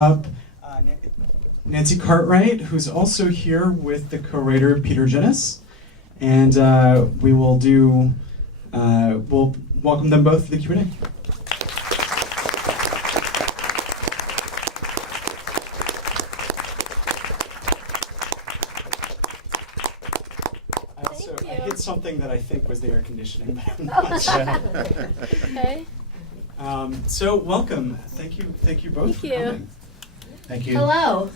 Up Nancy Cartwright, who's also here with the co-writer Peter Kjenaas, and we'll welcome them both to the Q&A. I hit something that I think was the air conditioning, but I'm not sure. Okay. So welcome. Thank you both for coming. Thank you. Hello.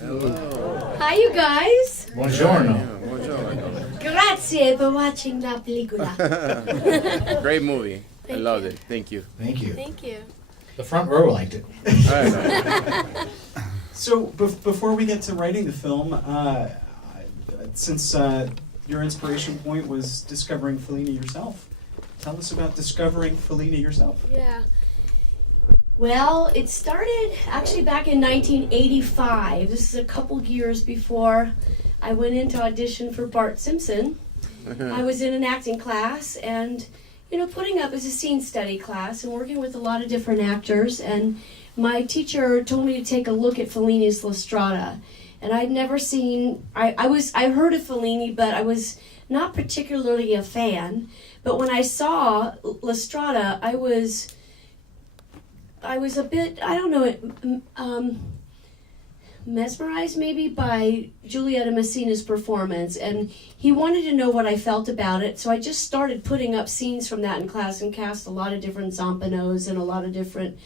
Hello. Hi, you guys. Buongiorno. Buongiorno. Grazie for watching la pellicola. Great movie. I loved it. Thank you. Thank you. Thank you. The front row liked it. So before we get to writing the film, since your inspiration point was discovering Fellini yourself, tell us about discovering Fellini yourself. Yeah. Well, it started actually back in 1985. This is a couple years before I went in to audition for Bart Simpson. I was in an acting class and, putting up as a scene study class and working with a lot of different actors. And my teacher told me to take a look at Fellini's Strada. And I'd never seen, I heard of Fellini, but I was not particularly a fan. But when I saw Strada, I was a bit, mesmerized maybe by Giulietta Messina's performance, and he wanted to know what I felt about it, so I just started putting up scenes from that in class and cast a lot of different Zampanos and a lot of different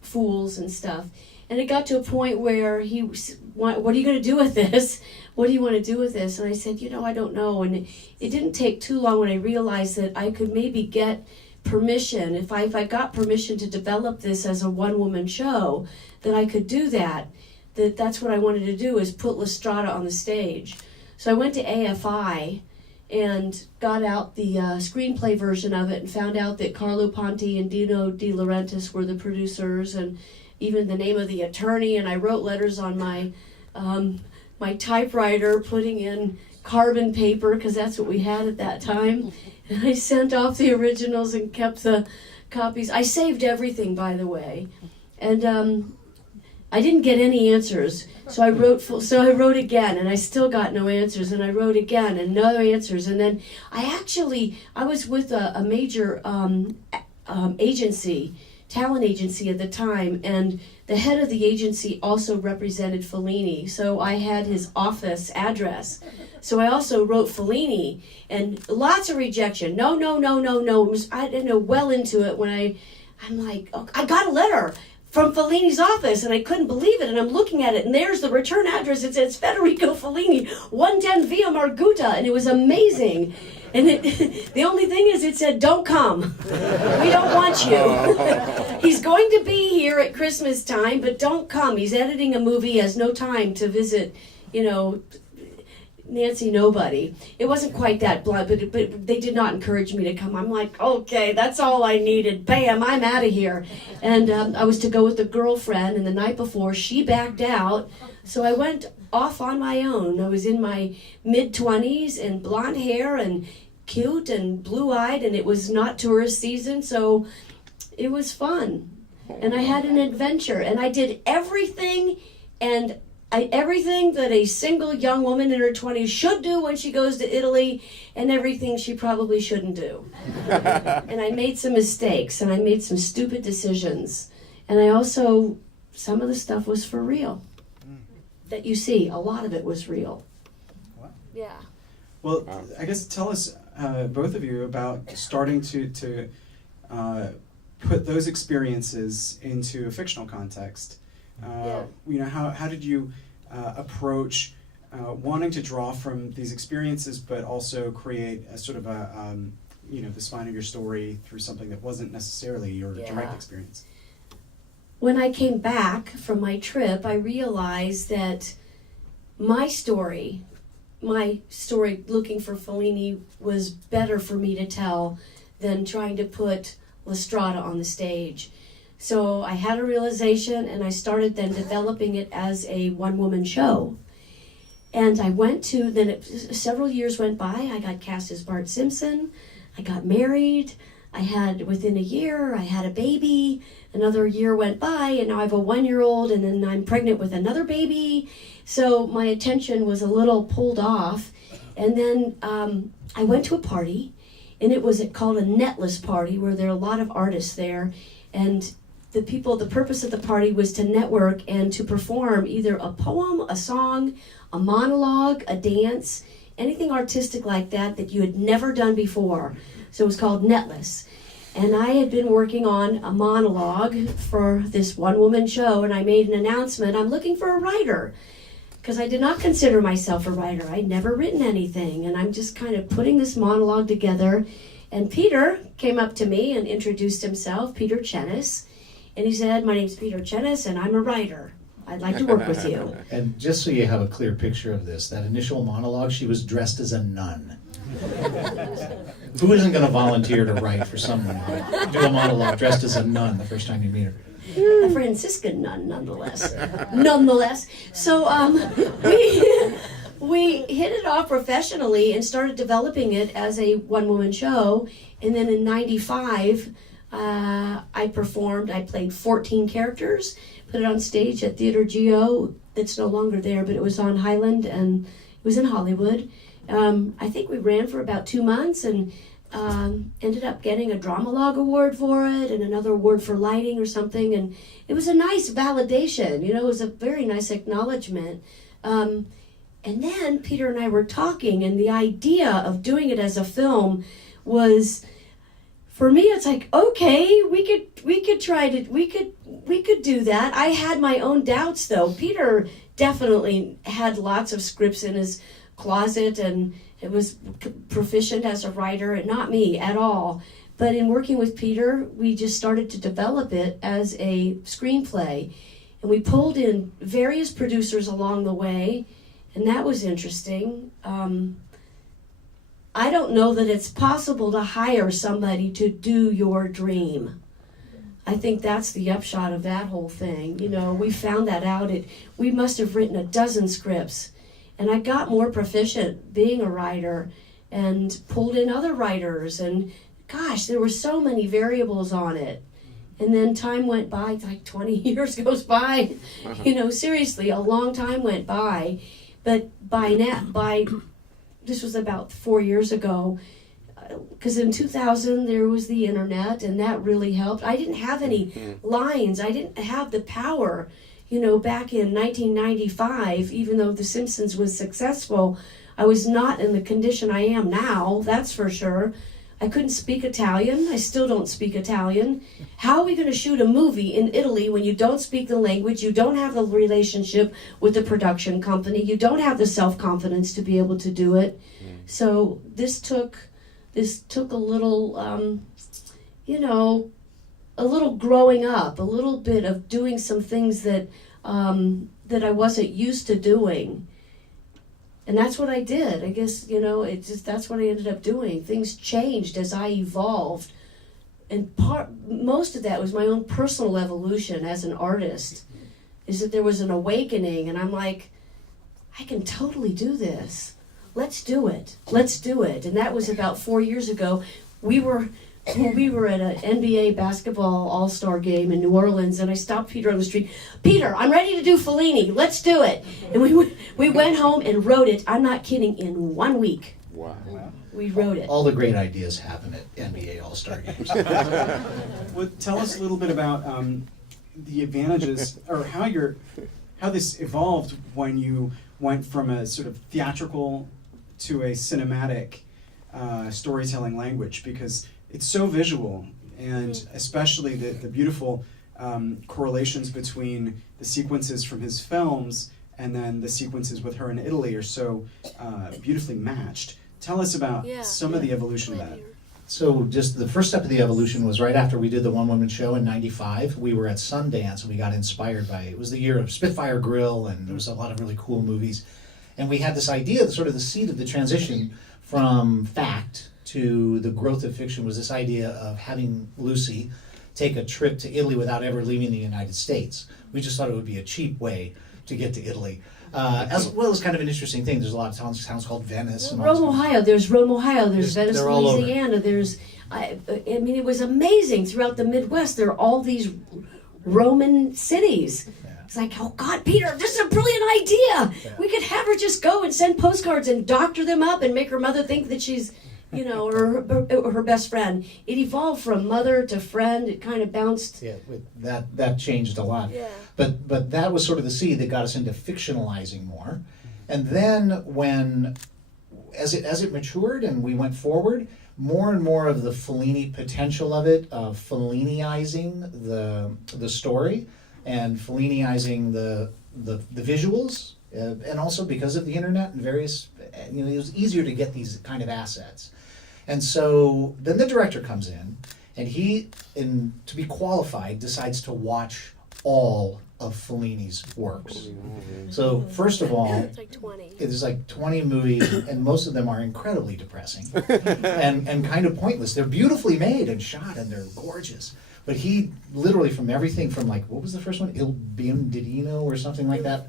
fools and stuff. And it got to a point where he was, what are you going to do with this? What do you want to do with this? And I said, I don't know. And it didn't take too long when I realized that I could maybe get permission, if I got permission to develop this as a one-woman show, that I could do that. That's what I wanted to do, is put La Strada on the stage. So I went to AFI and got out the screenplay version of it and found out that Carlo Ponti and Dino De Laurentiis were the producers, and even the name of the attorney. And I wrote letters on my my typewriter, putting in carbon paper, because that's what we had at that time. And I sent off the originals and kept the copies. I saved everything, by the way. And I didn't get any answers. So I wrote again, and I still got no answers. And I wrote again, and no answers. And then I was with a major agency, talent agency at the time, and the head of the agency also represented Fellini. So I had his office address. So I also wrote Fellini, and lots of rejection. No. I didn't know well into it when I'm like, oh, I got a letter from Fellini's office, and I couldn't believe it. And I'm looking at it, and there's the return address. It says Federico Fellini, 110 Via Margutta, and it was amazing. And the only thing is, it said, don't come. We don't want you. He's going to be here at Christmas time, but don't come. He's editing a movie, he has no time to visit, Nancy Nobody. It wasn't quite that blunt, but they did not encourage me to come. I'm like, okay, that's all I needed. Bam, I'm out of here. And I was to go with a girlfriend, and the night before, she backed out. So I went off on my own. I was in my mid-20s and blonde hair and cute and blue-eyed, and it was not tourist season, so it was fun. And I had an adventure, and I did everything that a single young woman in her 20s should do when she goes to Italy, and everything she probably shouldn't do. And I made some mistakes, and I made some stupid decisions. And I also, some of the stuff was for real. That you see, a lot of it was real. What? Yeah. Well, I guess tell us, both of you, about starting to put those experiences into a fictional context. How did you approach wanting to draw from these experiences, but also create a sort of the spine of your story through something that wasn't necessarily your direct experience? When I came back from my trip, I realized that my story looking for Fellini, was better for me to tell than trying to put La Strada on the stage. So I had a realization, and I started then developing it as a one-woman show. And I went to, several years went by, I got cast as Bart Simpson, I got married, within a year, I had a baby. Another year went by, and now I have a 1-year-old, and then I'm pregnant with another baby. So my attention was a little pulled off. And then I went to a party, and it was called a netless party, where there are a lot of artists there. And the purpose of the party was to network and to perform either a poem, a song, a monologue, a dance, anything artistic like that you had never done before. So it was called Netless. And I had been working on a monologue for this one-woman show, and I made an announcement, I'm looking for a writer, because I did not consider myself a writer. I'd never written anything, and I'm just kind of putting this monologue together. And Peter came up to me and introduced himself, Peter Kjenaas, and he said, my name's Peter Kjenaas, and I'm a writer. I'd like to work with you. And just so you have a clear picture of this, that initial monologue, she was dressed as a nun. Who isn't going to volunteer to write for someone to do a monologue dressed as a nun the first time you meet her? A Franciscan nun, nonetheless. So we hit it off professionally and started developing it as a one-woman show. And then in '95, I played 14 characters, put it on stage at Theater Geo. That's no longer there, but it was on Highland, and it was in Hollywood. I think we ran for about 2 months, and ended up getting a Dramalog Award for it and another award for lighting or something. And it was a nice validation, it was a very nice acknowledgement. And then Peter and I were talking, and the idea of doing it as a film was, for me, it's like, okay, we could try to, we could do that. I had my own doubts, though. Peter definitely had lots of scripts in his closet, and it was proficient as a writer, and not me at all. But in working with Peter, we just started to develop it as a screenplay, and we pulled in various producers along the way, and that was interesting. I don't know that it's possible to hire somebody to do your dream. I think that's the upshot of that whole thing. We found that out. We must have written a dozen scripts. And I got more proficient being a writer and pulled in other writers. And gosh, there were so many variables on it. And then time went by, like 20 years goes by. Seriously, a long time went by. But this was about 4 years ago, because in 2000 there was the internet, and that really helped. I didn't have any lines. I didn't have the power. Back in 1995, even though The Simpsons was successful, I was not in the condition I am now, that's for sure. I couldn't speak Italian. I still don't speak Italian. How are we going to shoot a movie in Italy when you don't speak the language, you don't have the relationship with the production company, you don't have the self-confidence to be able to do it? So this took a little, a little growing up, a little bit of doing some things that I wasn't used to doing. And that's what I did. I guess, that's what I ended up doing. Things changed as I evolved. And most of that was my own personal evolution as an artist, is that there was an awakening, and I'm like, I can totally do this. Let's do it. And that was about 4 years ago. We were at an NBA basketball all-star game in New Orleans, and I stopped Peter on the street. Peter, I'm ready to do Fellini. Let's do it. And we went home and wrote it. I'm not kidding, in 1 week. Wow. We wrote it. All the great ideas happen at NBA All-Star games. Well, tell us a little bit about the advantages, or how this evolved when you went from a sort of theatrical to a cinematic storytelling language, because it's so visual, and especially the beautiful correlations between the sequences from his films and then the sequences with her in Italy are so beautifully matched. Tell us about some of the evolution of that. So just the first step of the evolution was right after we did the one-woman show in '95. We were at Sundance, and we got inspired by, it was the year of Spitfire Grill, and there was a lot of really cool movies. And we had this idea, sort of the seed of the transition from fact to the growth of fiction was this idea of having Lucy take a trip to Italy without ever leaving the United States. We just thought it would be a cheap way to get to Italy. As well as kind of an interesting thing. There's a lot of towns called Venice. And all Rome, this kind of- Ohio. There's Rome, Ohio. There's Venice, they're all over. Louisiana. There's, I mean, it was amazing throughout the Midwest. There are all these Roman cities. Yeah. It's like, oh God, Peter, this is a brilliant idea. Yeah. We could have her just go and send postcards and doctor them up and make her mother think that she's, you know, or her best friend. It evolved from mother to friend. It kind of bounced. Yeah, that changed a lot. Yeah. But that was sort of the seed that got us into fictionalizing more. And then as it matured and we went forward, more and more of the Fellini potential of it, of Felliniizing the story and Felliniizing the visuals, and also because of the internet and various, it was easier to get these kind of assets. And so then the director comes in, and he, to be qualified, decides to watch all of Fellini's works. So first of all, It's like 20. there's like 20 movies, and most of them are incredibly depressing and kind of pointless. They're beautifully made and shot, and they're gorgeous. But he literally, from everything from like, what was the first one? Il Biondino or something like that?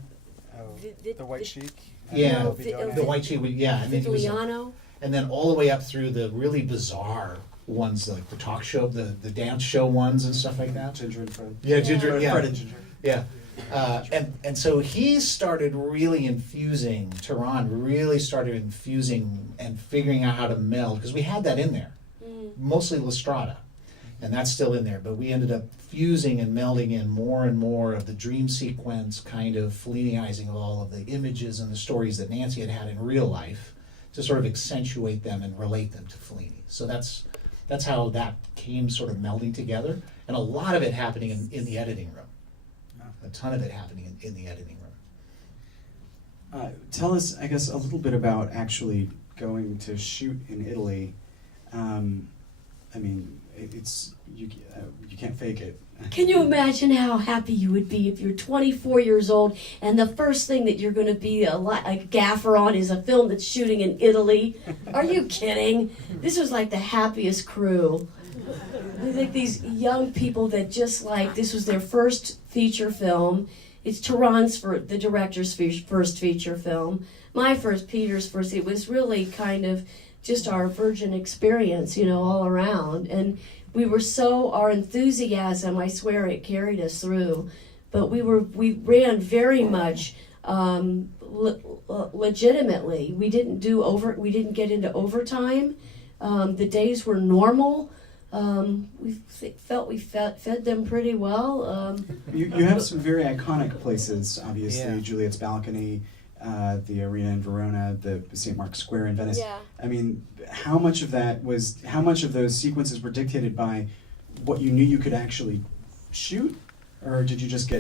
The White Sheik. Yeah, No, the White Sheik, yeah. And then he was, Vitiliano. and then all the way up through the really bizarre ones, like the talk show, the dance show ones and stuff like that. Ginger and Fred. Yeah, Ginger, yeah. Fred and Ginger. Yeah. And so he started really infusing, Tehran really started infusing and figuring out how to meld, because we had that in there, mostly La Strada, and that's still in there, but we ended up fusing and melding in more and more of the dream sequence, kind of Felliniizing of all of the images and the stories that Nancy had had in real life to sort of accentuate them and relate them to Fellini. So that's how that came sort of melding together, and a lot of it happening in the editing room. A ton of it happening in the editing room. Tell us, I guess, a little bit about actually going to shoot in Italy. I mean, it's you can't fake it. Can you imagine how happy you would be if you're 24 years old and the first thing that you're going to be a gaffer on is a film that's shooting in Italy? Are you kidding? This was like the happiest crew. Like these young people that just like, this was their first feature film. It's Tehran's, the director's first feature film. My first, Peter's first. It was really kind of just our virgin experience, all around. And we were our enthusiasm, I swear it carried us through. But we ran very much legitimately. We didn't get into overtime. The days were normal. We felt we fed them pretty well. You have some very iconic places, obviously, Yeah. Juliet's Balcony, the arena in Verona, the St. Mark's Square in Venice. Yeah. I mean, how much of those sequences were dictated by what you knew you could actually shoot? Or did you just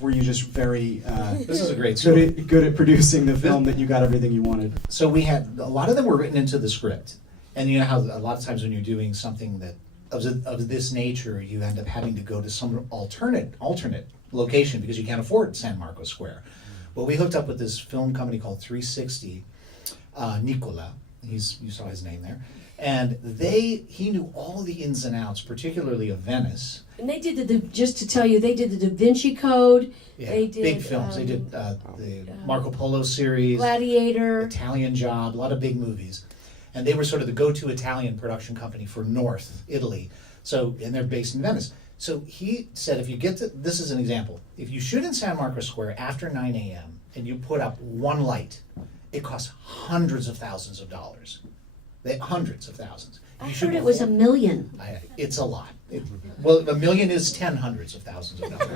were you just very This is a great story. good at producing the film that you got everything you wanted? So we had, a lot of them were written into the script. And you know how a lot of times when you're doing something that of this nature, you end up having to go to some alternate location because you can't afford San Marco Square. Well, we hooked up with this film company called 360, Nicola. You saw his name there. And he knew all the ins and outs, particularly of Venice. And they did just to tell you, they did the Da Vinci Code. Yeah, They did big films. They did the Marco Polo series, Gladiator. Italian Job, a lot of big movies. And they were sort of the go-to Italian production company for North Italy. So, and they're based in Venice. So he said, if you get to, this is an example, if you shoot in San Marco Square after 9 a.m. and you put up one light, it costs hundreds of thousands of dollars. Hundreds of thousands. I You shoot heard it was before- $1 million. It's a lot. Well, $1 million is 10 hundreds of thousands of dollars.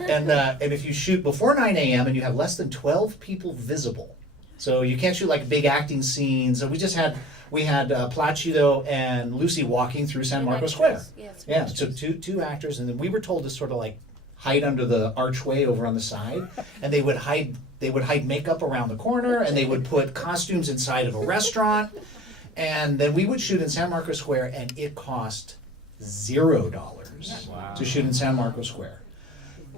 and if you shoot before 9 a.m. and you have less than 12 people visible, so you can't shoot like big acting scenes. So we had Placido and Lucy walking through San Marco Square. Yeah, so two actors, and then we were told to sort of like hide under the archway over on the side, and they would hide makeup around the corner, and they would put costumes inside of a restaurant, and then we would shoot in San Marco Square, and it cost $0 to shoot in San Marco Square.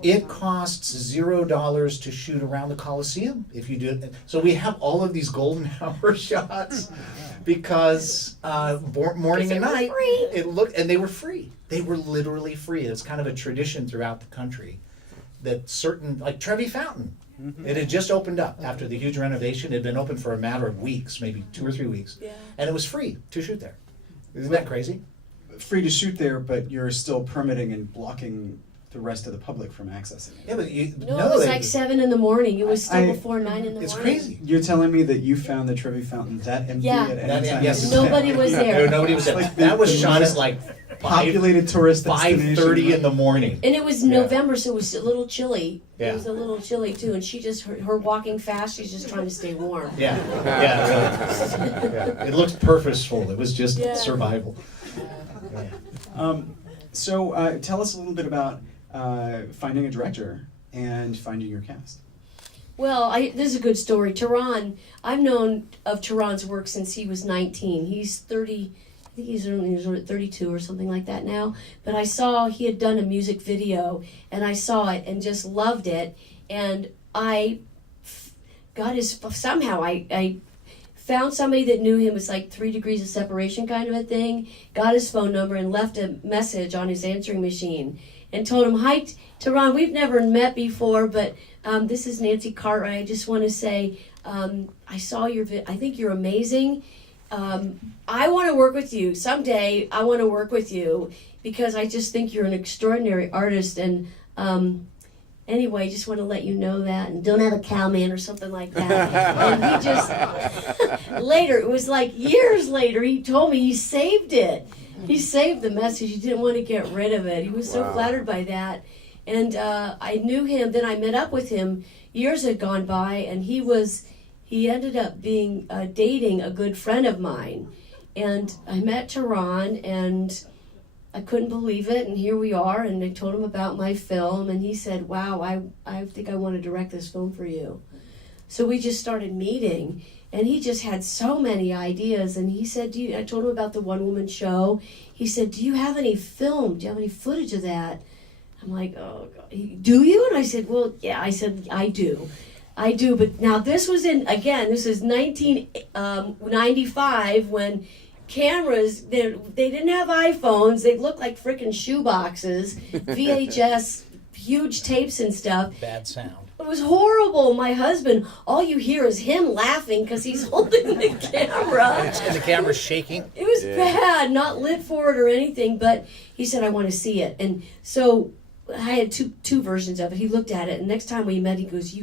It costs $0 to shoot around the Coliseum if you do it. So we have all of these golden hour shots because morning and night it looked, and they were free. They were literally free. It's kind of a tradition throughout the country that certain, like Trevi Fountain, it had just opened up after the huge renovation. It had been open for a matter of weeks, maybe 2 or 3 weeks, and it was free to shoot there. Isn't that crazy? Free to shoot there, but you're still permitting and blocking the rest of the public from accessing it. Yeah, but No, it was like 7 in the morning. It was still before 9 in the it's morning. crazy. You're telling me that you found the Trevi Fountain that empty Yeah. at any time? Yes. Nobody was there. Nobody was there. Like That was the shot most at like populated tourist 5:30 in the morning. And it was November, so it was a little chilly. Yeah. It was a little chilly too, and she just her walking fast. She's just trying to stay warm. Yeah, really. Yeah. It looked purposeful. It was just survival. Yeah. So tell us a little bit about finding a director and finding your cast. Well, this is a good story. Tehran, I've known of Tehran's work since he was 19. He's 30, I think he's 32 or something like that now. But I saw he had done a music video, and I saw it and just loved it. And I got somehow I found somebody that knew him. It's like 3 degrees of separation kind of a thing. Got his phone number and left a message on his answering machine and told him, "Hi, Tehran, we've never met before, but this is Nancy Cartwright. I just want to say I saw your I think you're amazing. I want to work with you. Someday I want to work with you because I just think you're an extraordinary artist. And anyway, just want to let you know that. And don't have a cowman or something like that." And he just, later, it was like years later, he told me he saved it. He saved the message. He didn't want to get rid of it. He was so flattered by that. And I knew him, then I met up with him. Years had gone by, and he ended up being dating a good friend of mine. And I met Tehran, and I couldn't believe it, and here we are, and I told him about my film, and he said, "Wow, I think I want to direct this film for you." So we just started meeting, and he just had so many ideas, and he said, I told him about the one-woman show. He said, "Do you have any film? Do you have any footage of that?" I'm like, "Oh, God. Do you?" And I said, "Well, yeah." I said, I do, but now this was this is 1995 when cameras, they didn't have iPhones. They looked like freaking shoe boxes, VHS, huge tapes and stuff. Bad sound. It was horrible. My husband, all you hear is him laughing because he's holding the camera. And the camera's shaking. It was bad, not lit for it or anything, but he said, "I want to see it." And so I had two versions of it. He looked at it, and next time we met, he goes,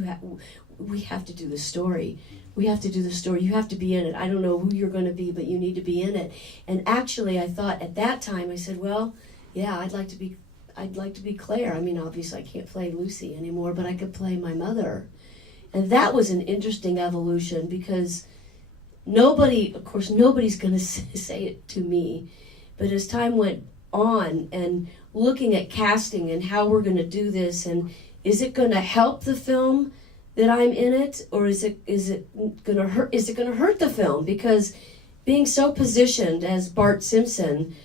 "We have to do the story. We have to do the story. You have to be in it. I don't know who you're going to be, but you need to be in it." And actually, I thought at that time, I said, "Well, yeah, I'd like to be Claire. I mean, obviously, I can't play Lucy anymore, but I could play my mother." And that was an interesting evolution because nobody's going to say it to me. But as time went on and looking at casting and how we're going to do this, and is it going to help the film that I'm in it, or is it going to hurt? Is it going to hurt the film? Because being so positioned as Bart Simpson,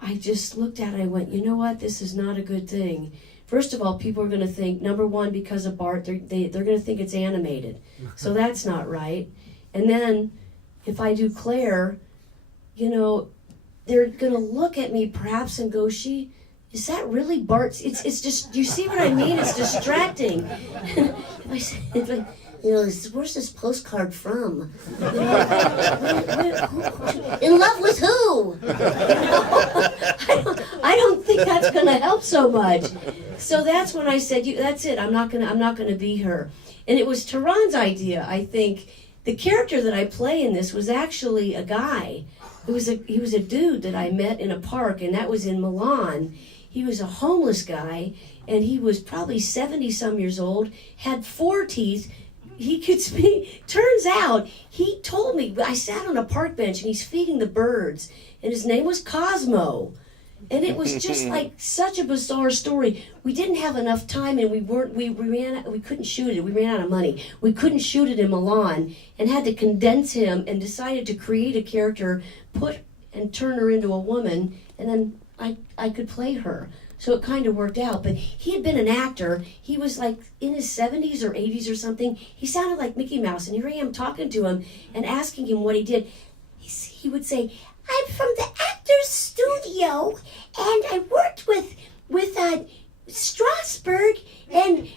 I just looked at it. I went, you know what? This is not a good thing. First of all, people are going to think, number one, because of Bart, they're going to think it's animated, so that's not right. And then, if I do Claire, they're going to look at me perhaps and go, is that really Bart's? It's just, do you see what I mean? It's distracting. Where's this postcard from? In love with who? I don't think that's going to help so much. So that's when I said, that's it. I'm not going to be her. And it was Tehran's idea. I think the character that I play in this was actually a guy. He was a dude that I met in a park, and that was in Milan. He was a homeless guy, and he was probably 70-some years old, had 4 teeth. He could speak. Turns out, he told me, I sat on a park bench, and he's feeding the birds, and his name was Cosmo. And it was just like such a bizarre story. We didn't have enough time, and we couldn't shoot it. We ran out of money. We couldn't shoot it in Milan, and had to condense him, and decided to create a character, turn her into a woman, and then I could play her. So it kind of worked out. But he had been an actor. He was like in his 70s or 80s or something. He sounded like Mickey Mouse. And here I am talking to him and asking him what he did. He would say, I'm from the Actors Studio, and I worked with Strasberg, and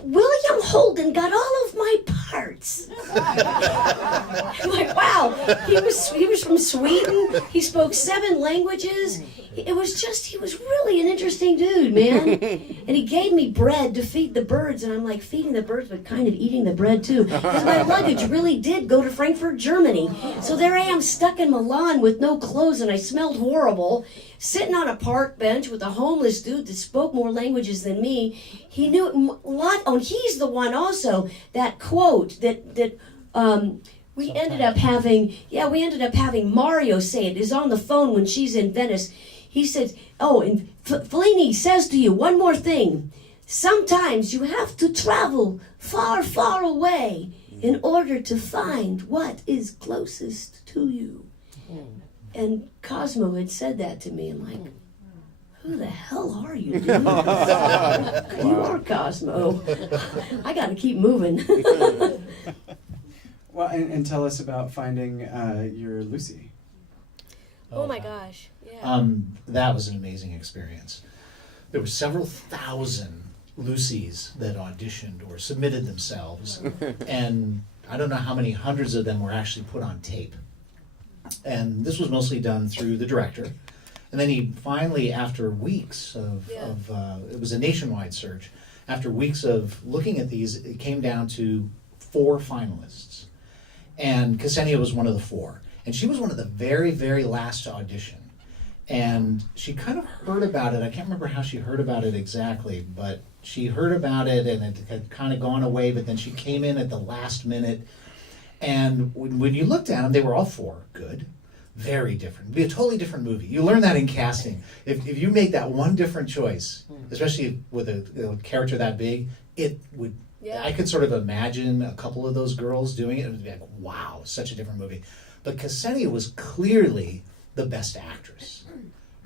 William Holden got all of my parts. I'm like, wow, he was from Sweden. He spoke 7 languages. He was really an interesting dude, man. And he gave me bread to feed the birds, and I'm like, feeding the birds, but kind of eating the bread too. Because my luggage really did go to Frankfurt, Germany. So there I am stuck in Milan with no clothes, and I smelled horrible, sitting on a park bench with a homeless dude that spoke more languages than me. He knew a lot. Oh, and he's the one also, that quote that we ended up having Mario say it, is on the phone when she's in Venice. He said, and Fellini says to you, one more thing. Sometimes you have to travel far, far away in order to find what is closest to you. And Cosmo had said that to me. I'm like, who the hell are you, dude? You are Cosmo. I got to keep moving. Well, and tell us about finding your Lucy. Oh my gosh. Yeah. That was an amazing experience. There were several thousand Lucys that auditioned or submitted themselves, and I don't know how many hundreds of them were actually put on tape. And this was mostly done through the director. And then he finally, after weeks of it was a nationwide search, after weeks of looking at these, it came down to 4 finalists. And Ksenia was one of the 4. And she was one of the very, very last to audition. And she kind of heard about it. I can't remember how she heard about it exactly, but she heard about it and it had kind of gone away, but then she came in at the last minute. And when you looked at them, they were all 4 good. Very different. It'd be a totally different movie. You learn that in casting. If you make that one different choice, especially with a character that big, it would. Yeah. I could sort of imagine a couple of those girls doing it. It would be like, wow, such a different movie. But Ksenia was clearly the best actress.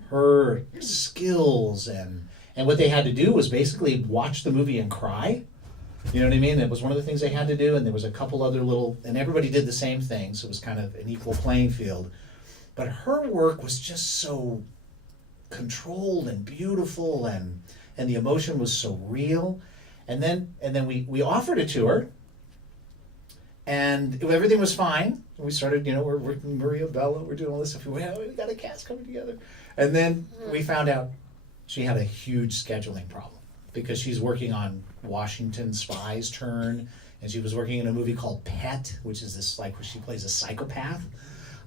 Her skills and what they had to do was basically watch the movie and cry. You know what I mean? It was one of the things they had to do, and there was a couple other and everybody did the same thing, so it was kind of an equal playing field. But her work was just so controlled and beautiful, and the emotion was so real. And then we offered it to her, and everything was fine. We started, we're working Maria Bella, we're doing all this stuff. We got a cast coming together. And then we found out she had a huge scheduling problem because she's working on Washington Spy's Turn, and she was working in a movie called Pet, which is this where she plays a psychopath.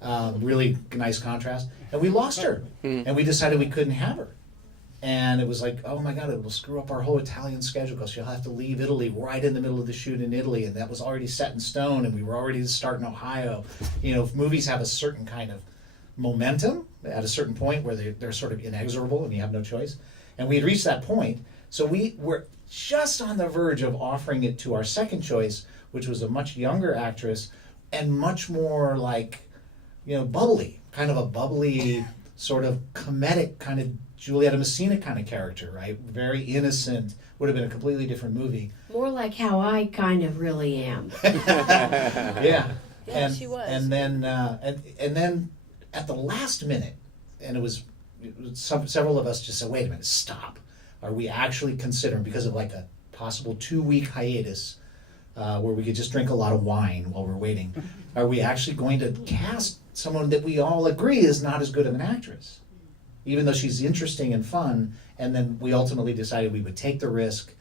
Really nice contrast. And we lost her, and we decided we couldn't have her. And it was like, oh my God, it will screw up our whole Italian schedule because she'll have to leave Italy right in the middle of the shoot in Italy, and that was already set in stone, and we were already to start in Ohio. If movies have a certain kind of momentum at a certain point where they're sort of inexorable and you have no choice. And we had reached that point, so we were just on the verge of offering it to our second choice, which was a much younger actress and much more bubbly, kind of a bubbly, sort of comedic kind of Giulietta Messina kind of character, right? Very innocent. Would have been a completely different movie. More like how I kind of really am. Yeah. Yeah, she was. And then at the last minute, and it was several of us just said, wait a minute, stop. Are we actually considering, because of a possible 2-week hiatus where we could just drink a lot of wine while we're waiting, are we actually going to cast someone that we all agree is not as good of an actress? Even though she's interesting and fun, and then we ultimately decided we would take the risk,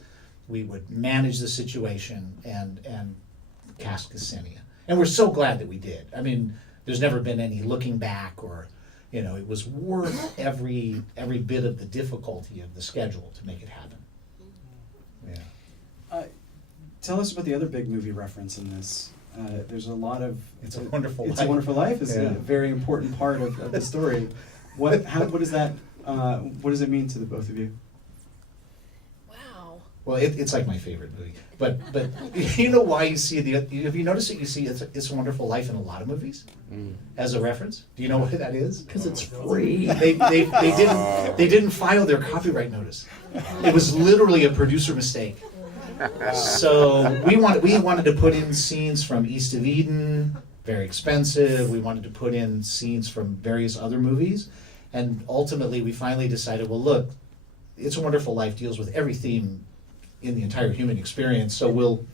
we would manage the situation, and cast Ksenia. And we're so glad that we did. I mean, there's never been any looking back, or it was worth every bit of the difficulty of the schedule to make it happen. Yeah. Tell us about the other big movie reference in this. There's a lot of It's a Wonderful Life. It's a Wonderful Life is a very important part of the story. What does that? What does it mean to the both of you? Wow. Well, it's like my favorite movie. But you know why you see have you noticed that you see It's a Wonderful Life in a lot of movies as a reference? Do you know why that is? Because it's free. They didn't file their copyright notice. It was literally a producer mistake. So we wanted to put in scenes from East of Eden, very expensive. We wanted to put in scenes from various other movies, and ultimately we finally decided, well, look, It's a Wonderful Life deals with every theme in the entire human experience, so we'll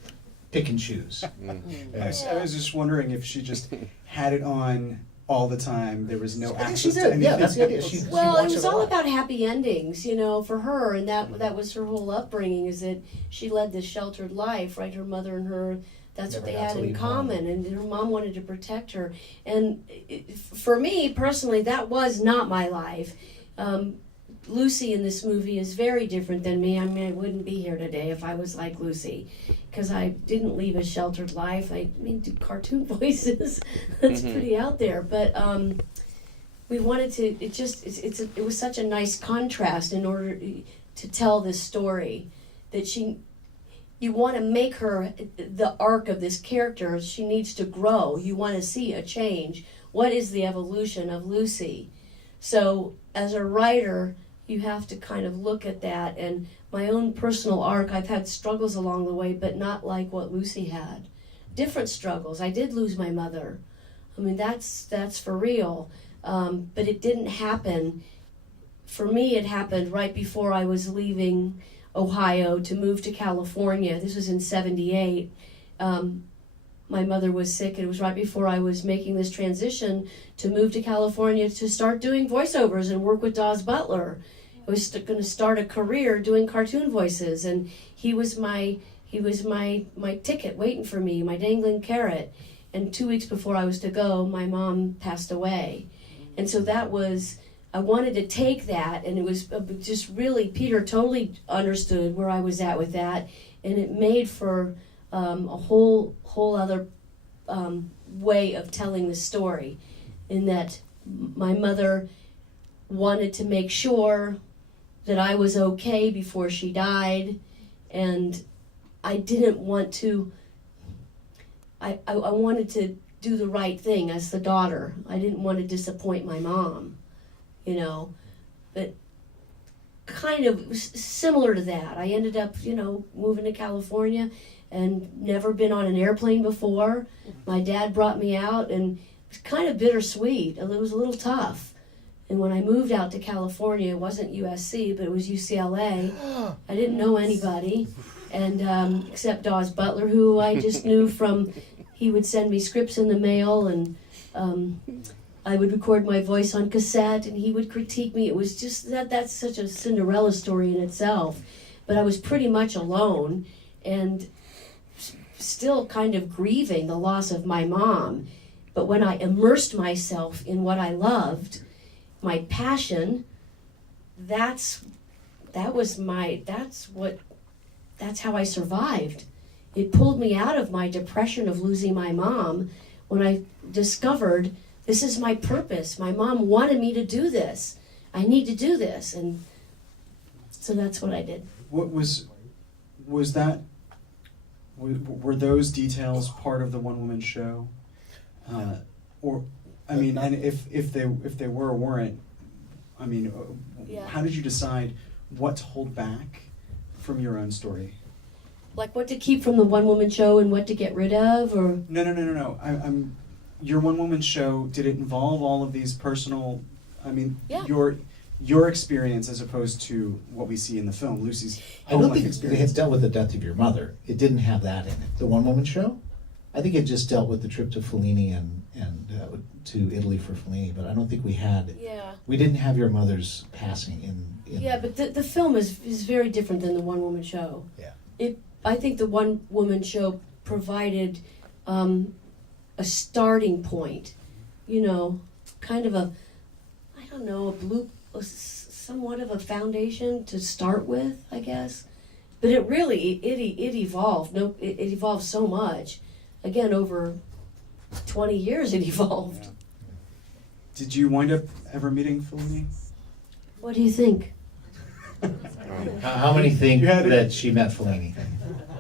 pick and choose. I was just wondering if she just had it on all the time. There was no I think access she to did. anything. Yeah, that's the idea. She Well, watched it was a all lot. about happy endings, you know, for her, and that was her whole upbringing. Is that she led this sheltered life, right? Her mother and her, that's Never what they got had to in leave common, and her mom wanted to protect her. And for me personally, that was not my life. Lucy in this movie is very different than me. I mean, I wouldn't be here today if I was like Lucy, because I didn't leave a sheltered life. I mean, do cartoon voices. That's pretty out there. But we wanted to. It was such a nice contrast in order to tell this story that you want to make her the arc of this character. She needs to grow. You want to see a change. What is the evolution of Lucy? So as a writer, you have to kind of look at that. And my own personal arc, I've had struggles along the way, but not like what Lucy had. Different struggles. I did lose my mother. I mean, that's for real. But it didn't happen. For me, it happened right before I was leaving Ohio to move to California. This was in '78. My mother was sick. It was right before I was making this transition to move to California to start doing voiceovers and work with Dawes Butler. I was going to start a career doing cartoon voices, and he was my ticket waiting for me, my dangling carrot. And 2 weeks before I was to go, my mom passed away. And so that was, I wanted to take that, and it was just really, Peter totally understood where I was at with that, and it made for a whole other way of telling the story, in that my mother wanted to make sure that I was okay before she died, and I didn't want to, I wanted to do the right thing as the daughter. I didn't want to disappoint my mom, you know, but kind of similar to that. I ended up, you know, moving to California and never been on an airplane before. My dad brought me out, and it was kind of bittersweet. It was a little tough. And when I moved out to California, it wasn't USC, but it was UCLA. I didn't know anybody, and except Dawes Butler, who I just knew from, he would send me scripts in the mail, and I would record my voice on cassette, and he would critique me. It was just, that's such a Cinderella story in itself. But I was pretty much alone, and still kind of grieving the loss of my mom. But when I immersed myself in what I loved, my passion, that's how I survived. It pulled me out of my depression of losing my mom when I discovered this is my purpose. My mom wanted me to do this. I need to do this. And so that's what I did. What was that? Were those details part of the one-woman show, or I mean, and if they were or weren't, I mean, how did you decide what to hold back from your own story? Like what to keep from the one-woman show and what to get rid of, or No. I'm your one-woman show. Did it involve all of these personal? I mean, Yeah. your experience as opposed to what we see in the film, Lucy's I don't home life think experience. it had dealt with the death of your mother. It didn't have that in it. The one-woman show, I think it just dealt with the trip to Fellini and to Italy for Fellini. But I don't think we didn't have your mother's passing in. Yeah, but the film is very different than the one-woman show. Yeah. I think the one-woman show provided a starting point, you know, kind of somewhat of a foundation to start with, I guess. But it really, it evolved. It evolved so much. Again, over 20 years it evolved. Yeah. Did you wind up ever meeting Fellini? What do you think? How many think You had it- that she met Fellini?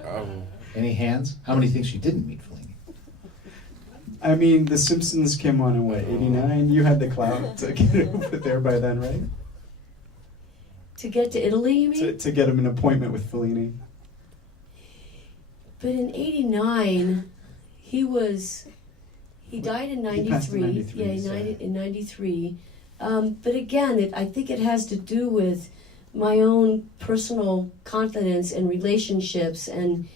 Um, Any hands? How many think she didn't meet Fellini? I mean, The Simpsons came on in what, 89? You had the clout to get over there by then, right? To get to Italy, you mean? To get him an appointment with Fellini. But in '89, he died in He passed in 93. 93, Yeah, so- in 93. But again, I think it has to do with my own personal confidence and relationships. And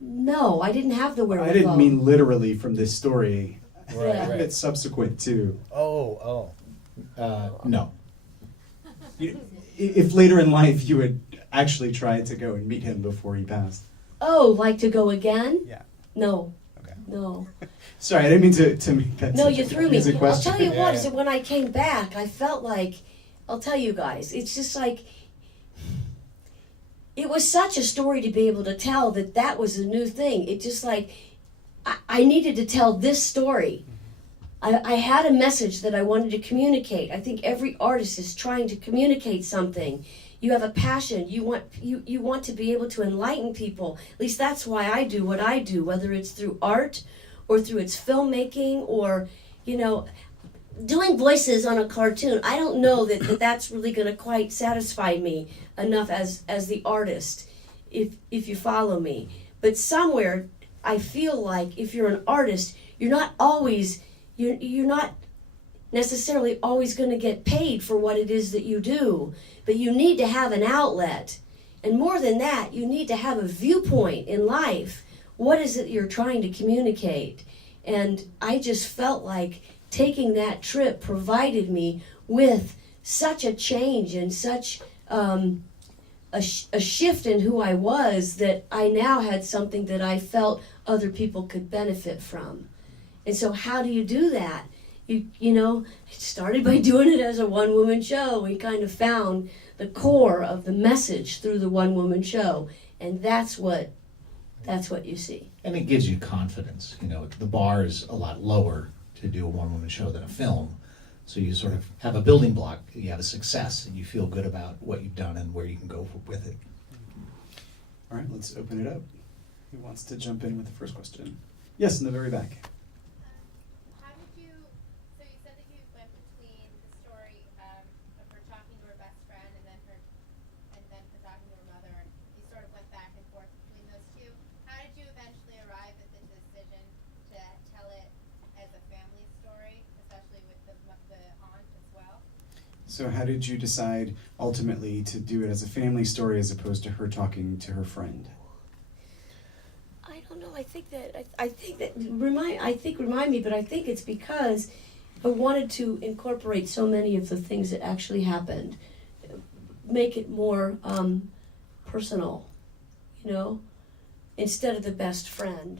no, I didn't have the wherewithal. I didn't mean literally from this story. Yeah. It's subsequent to. No. If later in life you had actually tried to go and meet him before he passed. Oh, like to go again? Yeah. No. Okay. No. Sorry, I didn't mean to make that No, such you a threw me. confusing I'll question. tell you what, is that when I came back, I felt like, I'll tell you guys, it's just like, it was such a story to be able to tell that was a new thing. It just like, I needed to tell this story. I had a message that I wanted to communicate. I think every artist is trying to communicate something. You have a passion. You want to be able to enlighten people. At least that's why I do what I do, whether it's through art or through its filmmaking or, doing voices on a cartoon. I don't know that's really going to quite satisfy me enough as the artist, if you follow me. But somewhere, I feel like if you're an artist, you're not necessarily always going to get paid for what it is that you do, but you need to have an outlet. And more than that, you need to have a viewpoint in life. What is it you're trying to communicate? And I just felt like taking that trip provided me with such a change and such a shift in who I was that I now had something that I felt other people could benefit from. And so how do you do that? It started by doing it as a one-woman show. We kind of found the core of the message through the one-woman show, and that's what you see. And it gives you confidence. The bar is a lot lower to do a one-woman show than a film. So you sort of have a building block. You have a success, and you feel good about what you've done and where you can go with it. All right, let's open it up. Who wants to jump in with the first question? Yes, in the very back. How did you, so you said that you went between the story of her talking to her best friend and then her talking to her mother, and you sort of went back and forth between those two. How did you eventually arrive at the decision to tell it as a family story, especially with the aunt as well? So how did you decide ultimately to do it as a family story as opposed to her talking to her friend? I don't know. I think remind me, but I think it's because I wanted to incorporate so many of the things that actually happened, make it more personal, instead of the best friend.